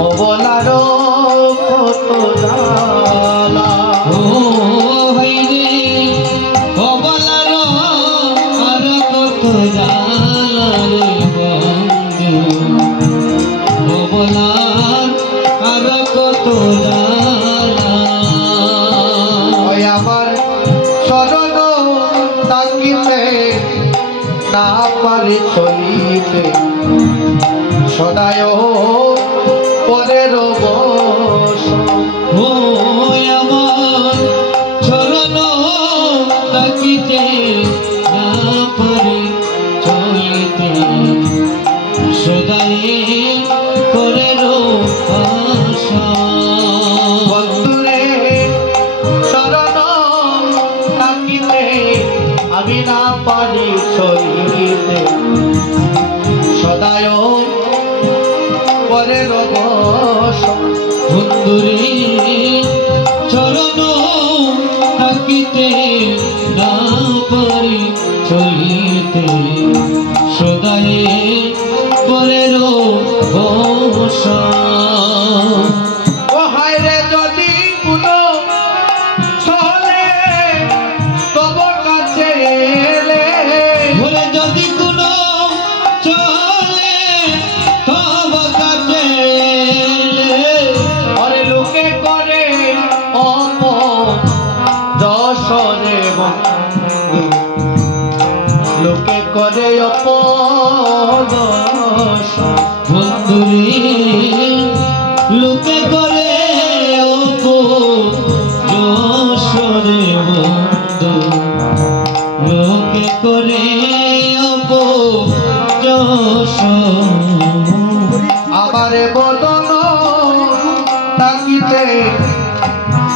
অবলার কত জ্বালা ও হইরে অবলার আর কত জ্বালা রে বন্ধু অবলার আর কত জ্বালা ওই আমার চরণ তাকিতে না পারে চলিতে সদায় পরের বশ ও আমার চরণ তাকিতে না পারি চলিতে সদাই করের আশা বন্ধুরে চরণ তাকিতে আমি না পারি চলিতে সদায় পরের বশ বন্ধুরে চরণ তাকিতে না পারি চলিতে সদাই পরের বসা ও হায়রে যদি কোনো ছলে তব কাছে এলে বলে যদি কোনো চলে তব কাছে এলে, অরে লোকে করে অপ যশরে লোকে করে অপ বন্ধুরে লোকে করে যশোরে বন্ধু লোকে করে যশ আমার বদন তাকিতে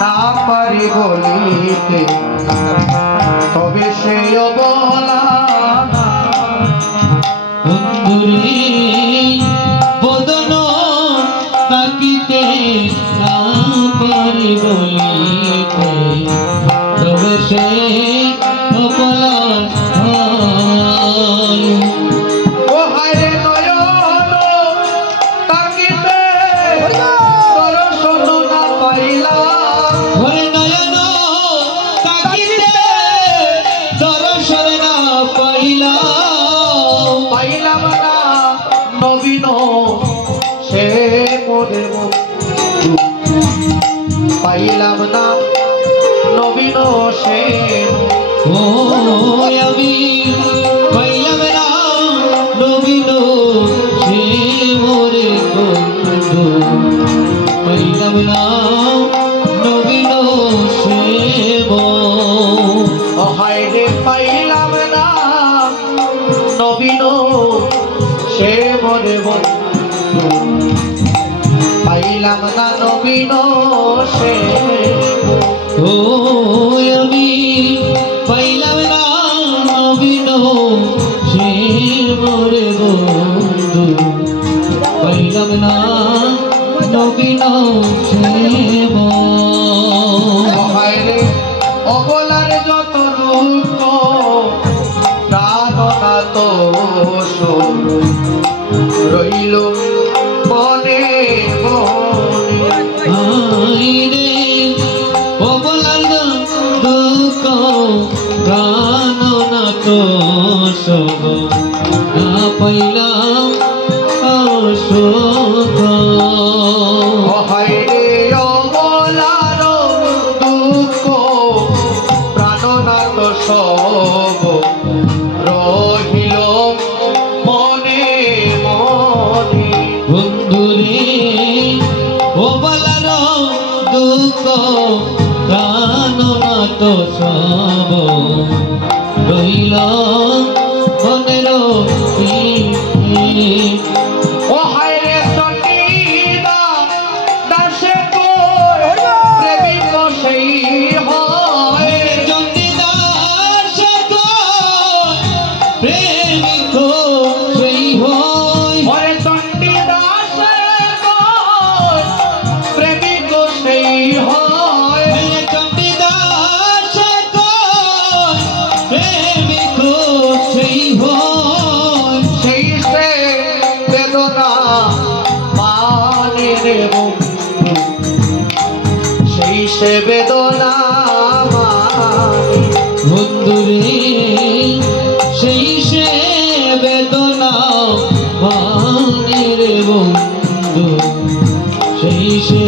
না পারি বলিতে তবে সে অবলা বন্ধুরে বদন তাকিতে না পারি বলিতে তবে সে অপলার ও হায়রে নয়ন তাকিতে দর্শন না পাইলাম ঘরে নয়ন তাকিতে দর্শন না পাইলাম পাইলাম না নবীন সে মোরে বন্ধু পাইলাম না নবীন সে ও আমি পাইলাম না নবীন সে মোরে বন্ধু পাইলাম না নবীন সে হায়রে পাইলাম না নবীন সে মোরে বন্ধু পাইলাম না নবীন সে ও আমি পাইলাম না নবীন সে মোরে বন্ধু পাইলাম না নবীন সে হায়রে অবলার যত দুঃখ প্রাণনা তো রইল মনে মনে আইরে অবলাল দুঃখ প্রাণ না তো সব না পাইলাম অসুখ হায়রে অবলার দুঃখ প্রাণনা তো সব রহিল মনে মনে বন্ধুরে অবলার দুঃখ প্রাণ না তো সব রইল মনের ও হায়রে সঙ্গীতা দাসে কই প্রেমিক সেই হয় চন্ডিদাস প্রেমিক সেই হয় ওরে চণ্ডীদাস কই প্রেমিক সেই হয় চন্ডিদাস প্রেমিক সেই হয় সেই সে বেদনা সে বেদনা মানে। বন্ধুরে সেই সে বেদনা মানে রে বন্ধু সেই সে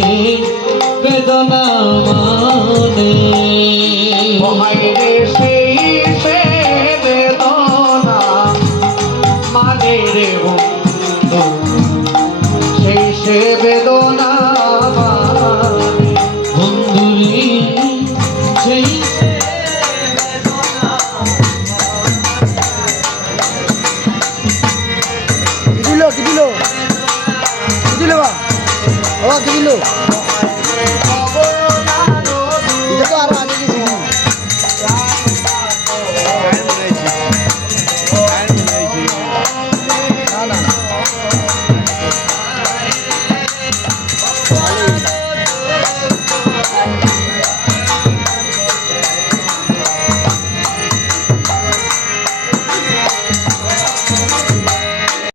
বেদনা মানে হায়রে সেই সে বেদনা মানে রে বন্ধু সেই সে বেদনা মানে। বন্ধুরে সেই কি দিল বা বাবা কি দিল